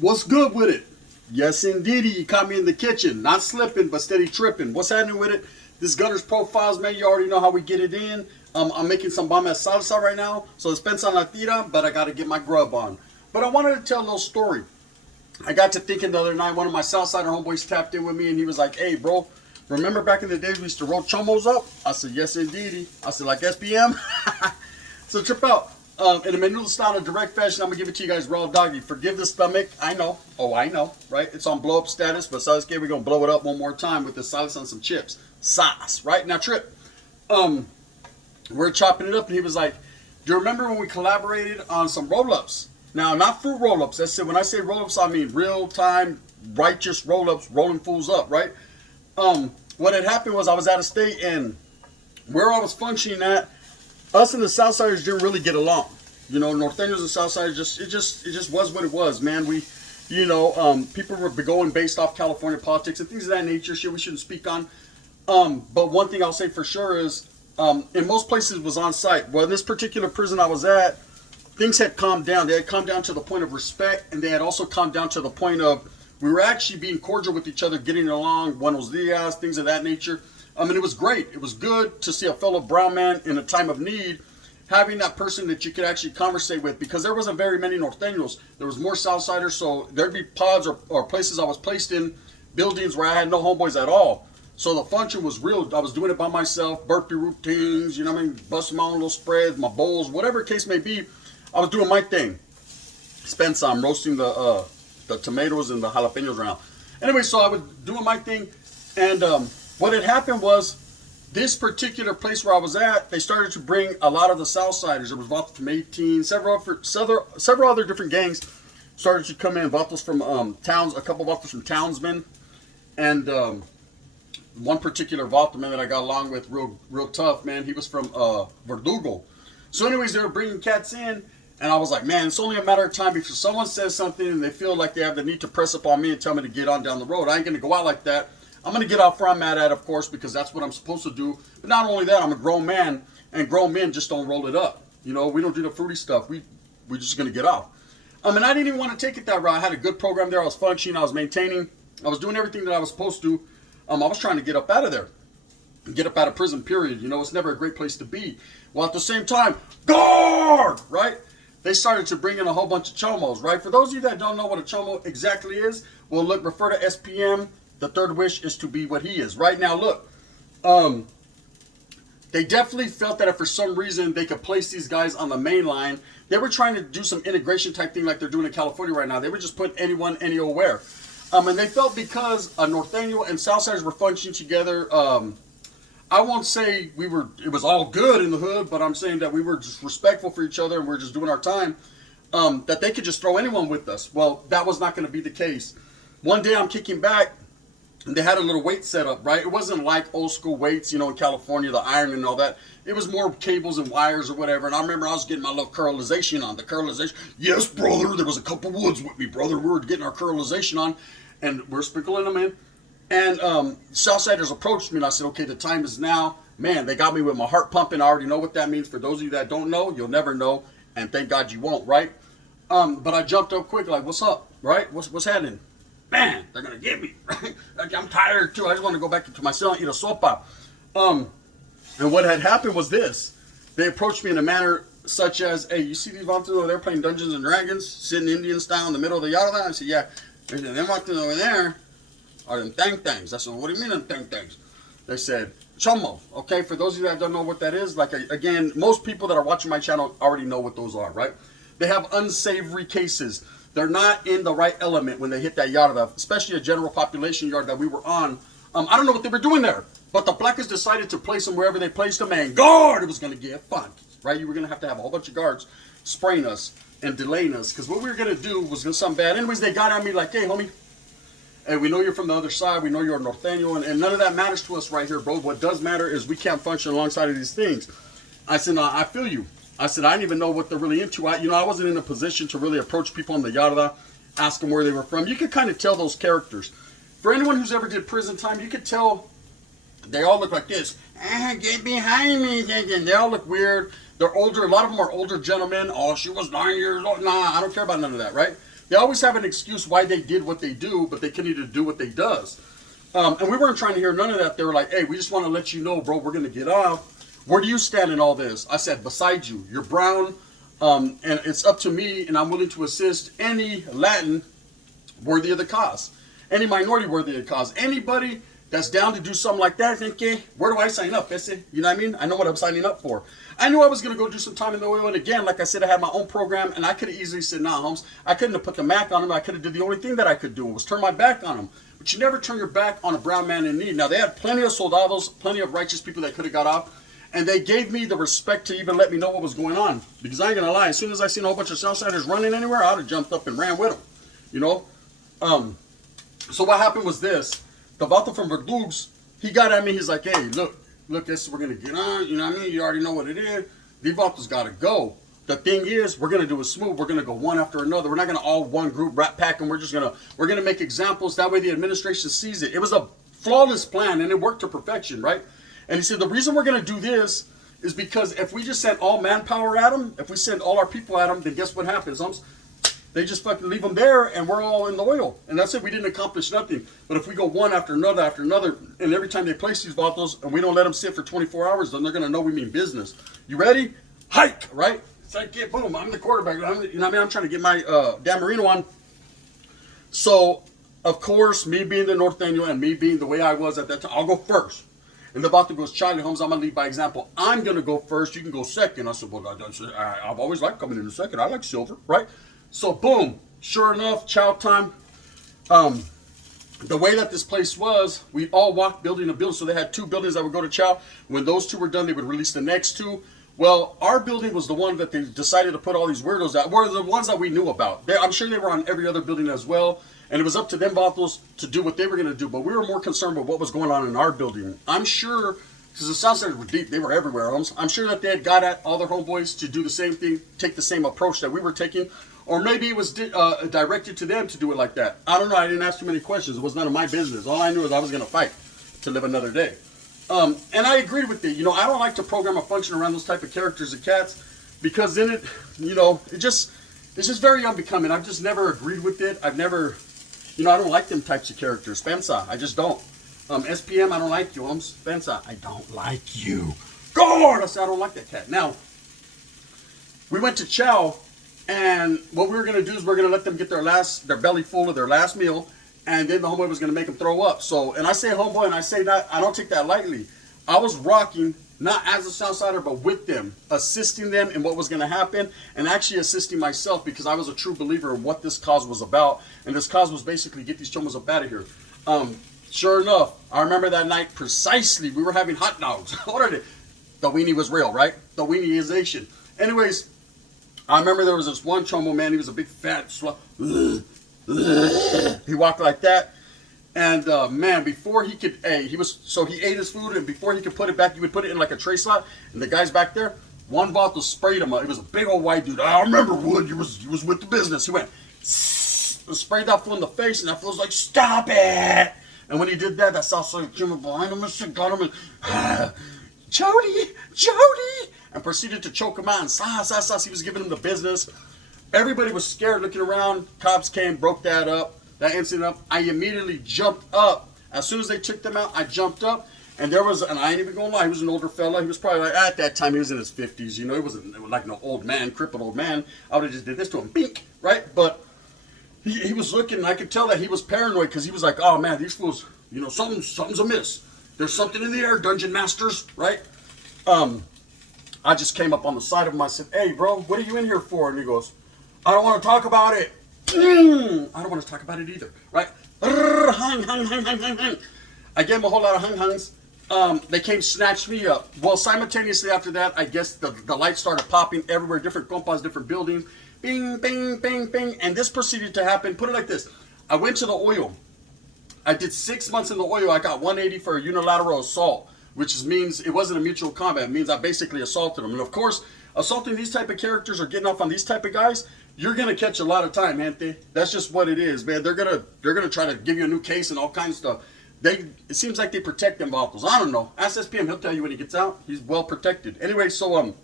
What's good with it? Yes, indeedy. You caught me in the kitchen. Not slipping, but steady tripping. What's happening with it? This Gunner's Profiles, man. You already know how we get it in. I'm making some bomb salsa right now. So it's pensa la tira, but I got to get my grub on. But I wanted to tell a little story. I got to thinking the other night, one of my Southsider homeboys tapped in with me, and he was like, hey, bro, remember back in the days we used to roll Chomos up? I said, yes, indeedy. I said, like SPM? So trip out. In a menudo style, in a direct fashion, I'm going to give it to you guys raw doggy. Forgive the stomach. I know. Oh, I know, right? It's on blow up status, but so we're going to blow it up one more time with the sauce on some chips. Sauce, right? Now, Trip, we're chopping it up, and he was like, do you remember when we collaborated on some roll-ups? Now, not fruit roll-ups. That's it. When I say roll-ups, I mean real-time, righteous roll-ups, rolling fools up, right? What had happened was I was out of state, and where I was functioning at, us and the Southsiders didn't really get along. You know, Norteños and Southsiders, it just was what it was, man. People were going based off California politics and things of that nature, shit we shouldn't speak on. But one thing I'll say for sure is, in most places it was on site. Well, in this particular prison I was at, things had calmed down. They had calmed down to the point of respect, and they had also calmed down to the point of we were actually being cordial with each other, getting along, buenos dias, things of that nature. It was great. It was good to see a fellow brown man in a time of need, having that person that you could actually conversate with, because there wasn't very many Norteños. There was more Southsiders, so there'd be pods or places I was placed in, buildings where I had no homeboys at all. So the function was real. I was doing it by myself, burpee routines, busting my own little spreads, my bowls, whatever the case may be. I was doing my thing. Spent some roasting the tomatoes and the jalapenos around. Anyway, so I was doing my thing, and what had happened was this particular place where I was at, they started to bring a lot of the Southsiders. There was Vatos from 18, several other different gangs started to come in. Vatos from towns, a couple Vatos from Townsmen, and one particular Vato, man, that I got along with real tough, man. He was from Verdugo. So anyways, they were bringing cats in, and I was like, man, it's only a matter of time before someone says something and they feel like they have the need to press up on me and tell me to get on down the road. I ain't going to go out like that. I'm going to get off where I'm at, of course, because that's what I'm supposed to do. But not only that, I'm a grown man, and grown men just don't roll it up. We don't do the fruity stuff. We're just going to get off. And I didn't even want to take it that route. I had a good program there. I was functioning. I was maintaining. I was doing everything that I was supposed to. I was trying to get up out of there. Get up out of prison, period. It's never a great place to be. Well, at the same time, guard, right? They started to bring in a whole bunch of chomos, right? For those of you that don't know what a chomo exactly is, well, look, refer to SPM. The third wish is to be what he is. Right now, look, they definitely felt that if for some reason they could place these guys on the main line, they were trying to do some integration type thing like they're doing in California right now. They would just put anyone, anywhere. And they felt because Norteño and Southsiders were functioning together, I won't say it was all good in the hood, but I'm saying that we were just respectful for each other and we're just doing our time, that they could just throw anyone with us. Well, that was not going to be the case. One day I'm kicking back, and they had a little weight set up, right? It wasn't like old school weights, in California, the iron and all that. It was more cables and wires or whatever. And I remember I was getting my little curlization on. The curlization, yes, brother, there was a couple woods with me, brother. We were getting our curlization on, and we're sprinkling them in. And Southsiders approached me, and I said, okay, the time is now. Man, they got me with my heart pumping. I already know what that means. For those of you that don't know, you'll never know, and thank God you won't, right? But I jumped up quick, like, what's up, right? What's happening? Man, they're going to get me, right? Like, I'm tired, too. I just want to go back into my cell and eat a sopa. And what had happened was this. They approached me in a manner such as, hey, you see these vatos over there playing Dungeons and Dragons, sitting Indian style in the middle of the yard? I said, yeah. They said, them vatos over there are them things. I said, what do you mean them things? They said, Chomos. Okay, for those of you that don't know what that is, like, again, most people that are watching my channel already know what those are, right? They have unsavory cases. They're not in the right element when they hit that yarda, especially a general population yard that we were on. I don't know what they were doing there, but the Blackers decided to place them wherever they placed them, and guard, it was going to get fun, right? You were going to have a whole bunch of guards spraying us and delaying us, because what we were going to do was going to something bad. Anyways, they got at me like, hey, homie, hey, we know you're from the other side. We know you're a Norteño, and none of that matters to us right here, bro. What does matter is we can't function alongside of these things. I said, no, I feel you. I said, I didn't even know what they're really into. I wasn't in a position to really approach people on the yarda, ask them where they were from. You could kind of tell those characters. For anyone who's ever did prison time, you could tell they all look like this. Get behind me. They all look weird. They're older. A lot of them are older gentlemen. Oh, she was 9 years old. Nah, I don't care about none of that, right? They always have an excuse why they did what they do, but they continue to do what they does. And we weren't trying to hear none of that. They were like, hey, we just want to let you know, bro, we're going to get off. Where do you stand in all this? I said, beside you. You're brown, and it's up to me, and I'm willing to assist any Latin worthy of the cause, any minority worthy of the cause, anybody that's down to do something like that. Okay, where do I sign up, Bessie? You know what I mean? I know what I'm signing up for. I knew I was going to go do some time in the oil, and again, like I said, I had my own program, and I could have easily said, nah, Holmes, I couldn't have put the Mac on him. I could have did the only thing that I could do was turn my back on him. But you never turn your back on a brown man in need. Now, they had plenty of soldados, plenty of righteous people that could have got off, and they gave me the respect to even let me know what was going on. Because I ain't going to lie, as soon as I seen a whole bunch of Southsiders running anywhere, I would have jumped up and ran with them, you know? So what happened was this. The Vato from Verdugs, he got at me, he's like, hey, look, this we're going to get on, you know what I mean? You already know what it is. These Vatos got to go. The thing is, we're going to do it smooth. We're going to go one after another. We're not going to all one group rat pack, and we're going to make examples. That way the administration sees it. It was a flawless plan, and it worked to perfection, right? And he said, the reason we're going to do this is because if we just send all manpower at them, if we send all our people at them, then guess what happens? They just fucking leave them there, and we're all in the oil. And that's it. We didn't accomplish nothing. But if we go one after another, and every time they place these Vatos, and we don't let them sit for 24 hours, then they're going to know we mean business. You ready? Hike, right? It's like, yeah, boom, I'm the quarterback. You know what I mean? I'm trying to get my Dan Marino on. So, of course, me being the North Daniel and me being the way I was at that time, I'll go first. And the Vato goes, Charlie Holmes, I'm going to lead by example. I'm going to go first. You can go second. I said, well, I've always liked coming in the second. I like silver, right? So, boom. Sure enough, chow time. The way that this place was, we all walked building to building. So they had two buildings that would go to chow. When those two were done, they would release the next two. Well, our building was the one that they decided to put all these weirdos at. Were the ones that we knew about. I'm sure they were on every other building as well. And it was up to them Vatos to do what they were going to do. But we were more concerned with what was going on in our building. I'm sure, because the Southsiders were deep, they were everywhere. I'm sure that they had got at all their homeboys to do the same thing, take the same approach that we were taking. Or maybe it was directed to them to do it like that. I don't know. I didn't ask too many questions. It was none of my business. All I knew is I was going to fight to live another day. And I agreed with it. You know, I don't like to program a function around those type of characters and cats because then it, you know, it's just very unbecoming. I've just never agreed with it. I've never, you know, I don't like them types of characters. Spencer, I just don't. SPM, I don't like you. Spencer, I don't like you. God, I said I don't like that cat. Now, we went to chow, and what we were going to do is we're going to let them get their belly full of their last meal. And then the homeboy was going to make him throw up. So, and I say homeboy, and I say that, I don't take that lightly. I was rocking, not as a Southsider, but with them, assisting them in what was going to happen, and actually assisting myself because I was a true believer in what this cause was about. And this cause was basically get these chomos up out of here. Sure enough, I remember that night precisely, we were having hot dogs. What are they? The weenie was real, right? The weenieization. Anyways, I remember there was this one chomo, man, he was a big fat he walked like that, and man, before he could, he ate his food, and before he could put it back, he would put it in like a tray slot, and the guys back there, one Vato sprayed him. It was a big old white dude. I remember Wood, you was with the business. He went, sprayed that fool in the face, and that fool's like, stop it! And when he did that, Southside came up behind him and got him, and Jody, and proceeded to choke him out, and he was giving him the business. Everybody was scared looking around. Cops came, broke that incident up. I immediately jumped up. As soon as they took them out, I jumped up. And I ain't even gonna lie, he was an older fella. He was probably like, at that time, he was in his 50s. You know, he wasn't like no old man, crippled old man. I would have just did this to him, bink, right? But he was looking, and I could tell that he was paranoid because he was like, oh man, these fools, you know, something's amiss. There's something in the air, dungeon masters, right? I just came up on the side of him. I said, hey, bro, what are you in here for? And he goes, I don't want to talk about it. I don't want to talk about it either, right? Hung. I gave him a whole lot of hung-hungs. They came, snatched me up. Well, simultaneously after that, I guess the lights started popping everywhere, different compounds, different buildings. Bing, bing, bing, bing. And this proceeded to happen. Put it like this. I went to the oil. I did 6 months in the oil. I got 180 for a unilateral assault, which means it wasn't a mutual combat. It means I basically assaulted them. And of course, assaulting these type of characters or getting off on these type of guys, you're gonna catch a lot of time, Anthony. That's just what it is, man. They're gonna try to give you a new case and all kinds of stuff. It seems like they protect them Vatos. I don't know. Ask SPM, he'll tell you when he gets out. He's well protected. Anyway, so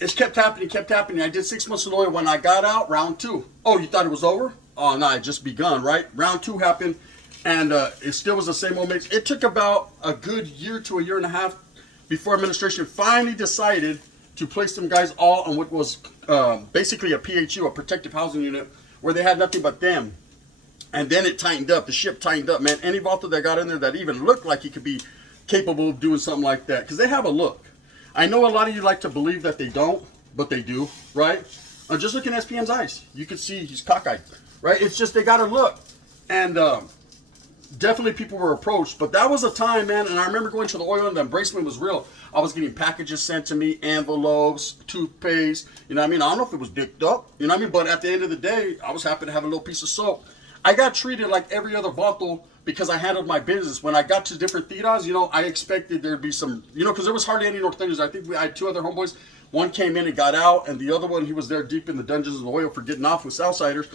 it kept happening. I did 6 months in oil. When I got out, round two. Oh, you thought it was over? Oh, no, it just begun, right? Round two happened, and it still was the same old mix. It took about a good year to a year and a half before administration finally decided to place them guys all on what was basically a PHU, a protective housing unit, where they had nothing but them. And then it tightened up. The ship tightened up, man. Any vaulter that got in there that even looked like he could be capable of doing something like that, because they have a look. I know a lot of you like to believe that they don't, but they do, right? Just looking at SPM's eyes, you can see he's cockeyed, right? It's just they got to look. And definitely people were approached, but that was a time, man. And I remember going to the oil, and the embracement was real. I was getting packages sent to me, envelopes, toothpaste, you know what I mean? I don't know if it was dicked up, you know what I mean? But at the end of the day, I was happy to have a little piece of soap. I got treated like every other vato because I handled my business. When I got to different theaters, you know, I expected there'd be some, you know, because there was hardly any Northerners. I think I had two other homeboys. One came in and got out, and the other one, he was there deep in the dungeons of the oil for getting off with Southsiders.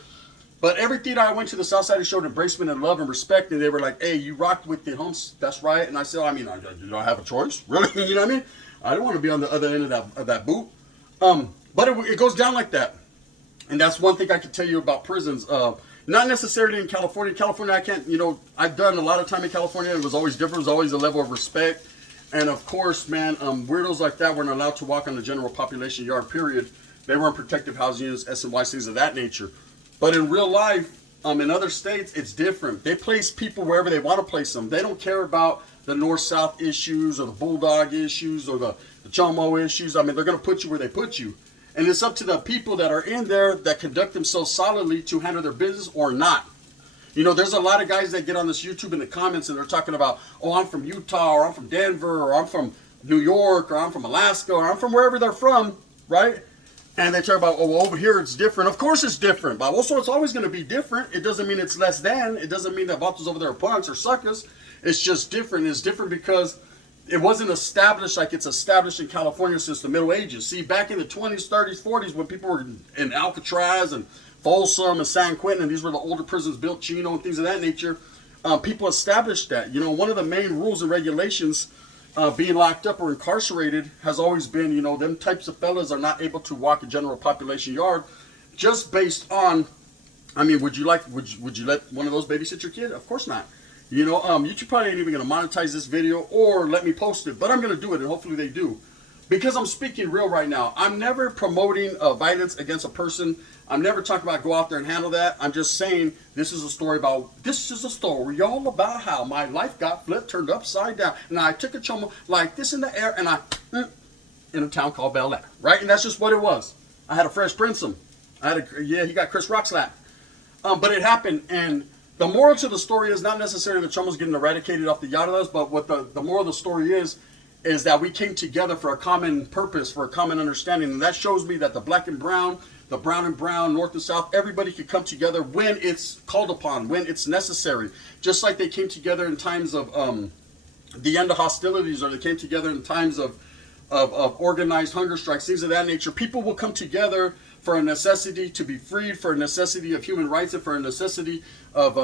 But every theater I went to, the Southsiders showed embracement and love and respect, and they were like, hey, you rocked with the homes, that's right. And I said, I mean, do I have a choice? Really? You know what I mean? I don't want to be on the other end of that boot. But it goes down like that. And that's one thing I can tell you about prisons. Not necessarily in California. California, I can't, you know, I've done a lot of time in California. It was always different. It was always a level of respect. And of course, man, weirdos like that weren't allowed to walk on the general population yard, period. They were in protective housing units, SNY, things of that nature. But in real life, in other states, it's different. They place people wherever they want to place them. They don't care about the north-south issues or the bulldog issues or the Chomo issues. I mean, they're going to put you where they put you. And it's up to the people that are in there that conduct themselves solidly to handle their business or not. You know, there's a lot of guys that get on this YouTube in the comments and they're talking about, oh, I'm from Utah, or I'm from Denver, or I'm from New York, or I'm from Alaska, or I'm from wherever they're from, right? And they talk about, oh, over here it's different. Of course it's different, but also it's always going to be different. It doesn't mean it's less than. It doesn't mean that vatos over there are punks or suckers. It's just different. It's different because it wasn't established like it's established in California since the Middle Ages. See, back in the 20s, 30s, 40s, when people were in Alcatraz and Folsom and San Quentin, and these were the older prisons built, Chino and things of that nature, people established that. You know, one of the main rules and regulations being locked up or incarcerated has always been, you know, them types of fellas are not able to walk a general population yard just based on, I mean, would you let one of those babysit your kid? Of course not. You know, YouTube probably ain't even going to monetize this video or let me post it, but I'm going to do it, and hopefully they do. Because I'm speaking real right now. I'm never promoting violence against a person. I'm never talking about go out there and handle that. I'm just saying this is a story all about how my life got flipped, turned upside down. And I took a chomo like this in the air, and in a town called Bel Air, right? And that's just what it was. I had a Fresh Prince him. He got Chris Rock slapped. But it happened, and the moral to the story is not necessarily the Chomos getting eradicated off the Yardas, but what the moral of the story is that we came together for a common purpose, for a common understanding. And that shows me that the black and brown, the brown and brown, north and south, everybody could come together when it's called upon, when it's necessary. Just like they came together in times of the end of hostilities, or they came together in times of organized hunger strikes, things of that nature. People will come together for a necessity to be freed, for a necessity of human rights, and for a necessity of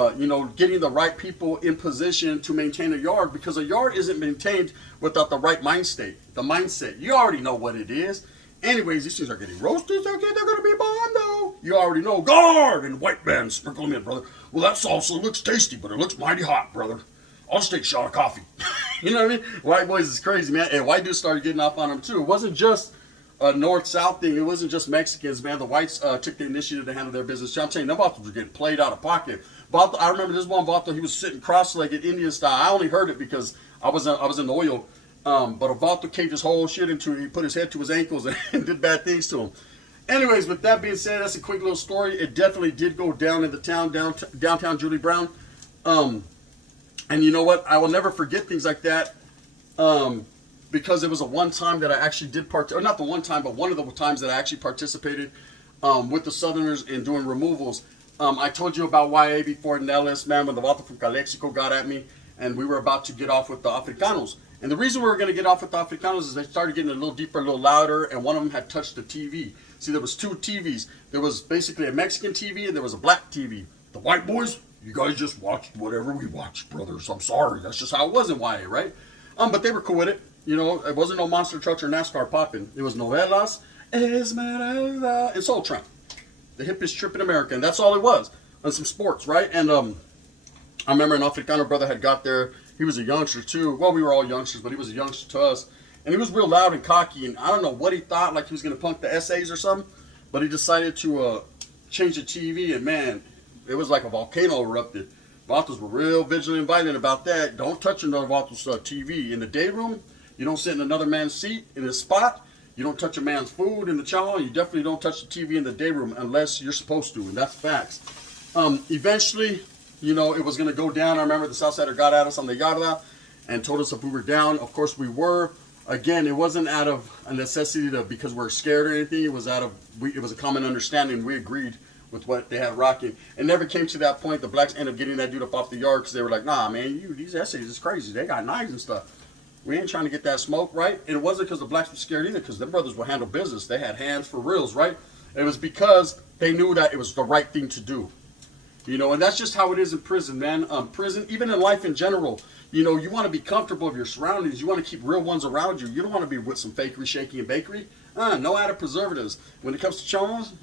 getting the right people in position to maintain a yard, because a yard isn't maintained without the right mind state. The mindset, you already know what it is. Anyways, these things are getting roasted. Okay, they're gonna be bondo. You already know. Guard and white man, sprinkle them in, brother. Well, that salsa looks tasty, but it looks mighty hot, brother. I'll just take a shot of coffee. You know what I mean? White boys is crazy, man. And white dudes started getting off on them too. It wasn't just a north-south thing. It wasn't just Mexicans, man. The whites took the initiative to handle their business. I'm telling you, them vatos were getting played out of pocket. Vato, I remember this one vato, he was sitting cross-legged Indian style. I only heard it because I was in the oil. But a vato caved his whole shit into it. He put his head to his ankles and did bad things to him. Anyways, with that being said, that's a quick little story. It definitely did go down in the town, downtown Julie Brown. And you know what? I will never forget things like that. Because it was a one time that I actually did or not the one time, but one of the times that I actually participated with the Southerners in doing removals. I told you about YA before, Nellis, man, when the vato from Calexico got at me, and we were about to get off with the Africanos. And the reason we were going to get off with the Africanos is they started getting a little deeper, a little louder, and one of them had touched the TV. See, there was two TVs. There was basically a Mexican TV, and there was a black TV. The white boys, you guys just watched whatever we watched, brothers. I'm sorry. That's just how it was in YA, right? But they were cool with it. You know, it wasn't no monster trucks or NASCAR popping. It was novelas Esmeralda. It's Soul Train, the hippest trip in America, and that's all it was. On some sports, right? And I remember an Africano brother had got there. He was a youngster too. Well, we were all youngsters, but he was a youngster to us. And he was real loud and cocky, and I don't know what he thought, like he was going to punk the essays or something, but he decided to change the TV, and man, it was like a volcano erupted. Vatos were real vigilant and violent about that. Don't touch another Vatos TV. In the day room, you don't sit in another man's seat in his spot. You don't touch a man's food in the chow. You definitely don't touch the TV in the day room unless you're supposed to, and that's facts. Eventually, you know, it was going to go down. I remember the Southsider got at us on the yarda and told us if we were down. Of course we were. Again, it wasn't out of a necessity because we're scared or anything. It was it was a common understanding. We agreed with what they had rocking. It never came to that point. The blacks ended up getting that dude up off the yard because they were like, nah, man, these essays is crazy. They got knives and stuff. We ain't trying to get that smoke, right? And it wasn't because the blacks were scared either, because them brothers will handle business. They had hands for reals, right? It was because they knew that it was the right thing to do. You know, and that's just how it is in prison, man. Prison, even in life in general, you know, you want to be comfortable of your surroundings. You want to keep real ones around you. You don't want to be with some fakery, shaky, and bakery. No added preservatives. When it comes to Chomos,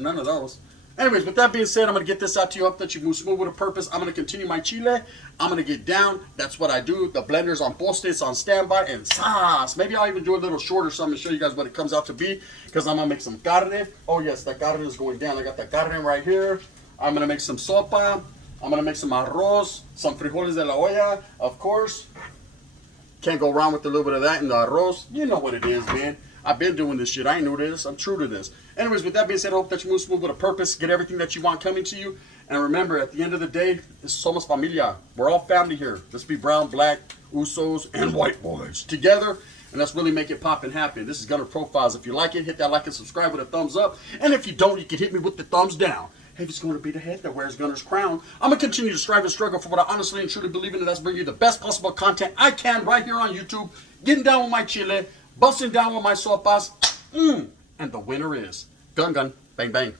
none of those. Anyways, with that being said, I'm going to get this out to you. I hope that you move smooth with a purpose. I'm going to continue my chile. I'm going to get down. That's what I do. The blender's on post, it's on standby, and sauce. Maybe I'll even do a little short or something to show you guys what it comes out to be, because I'm going to make some carne. Oh, yes, that carne is going down. I got that carne right here. I'm going to make some sopa. I'm going to make some arroz, some frijoles de la olla, of course. Can't go wrong with a little bit of that in the arroz. You know what it is, man. I've been doing this shit. I ain't new to this. I'm true to this. Anyways, with that being said, I hope that you move smooth with a purpose. Get everything that you want coming to you. And remember, at the end of the day, it's Somos Familia. We're all family here. Let's be brown, black, Usos, and white boys together. And let's really make it pop and happen. This is Gunner Profiles. If you like it, hit that like and subscribe with a thumbs up. And if you don't, you can hit me with the thumbs down. If it's going to be the head that wears Gunner's crown, I'm going to continue to strive and struggle for what I honestly and truly believe in, and that's bring you the best possible content I can right here on YouTube, getting down with my chile, busting down with my sopas, and the winner is Gun Gun, Bang Bang.